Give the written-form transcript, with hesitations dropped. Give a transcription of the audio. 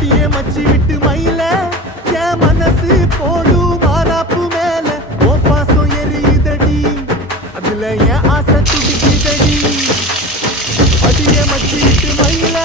அடியே மச்சி விட்டு மயில என் மனசு போடு மாறாப்பு மேல ஓ பாசம் எரியுதடி அதுல என் ஆசை துடிக்குதடி அடியே மச்சி விட்டு மயில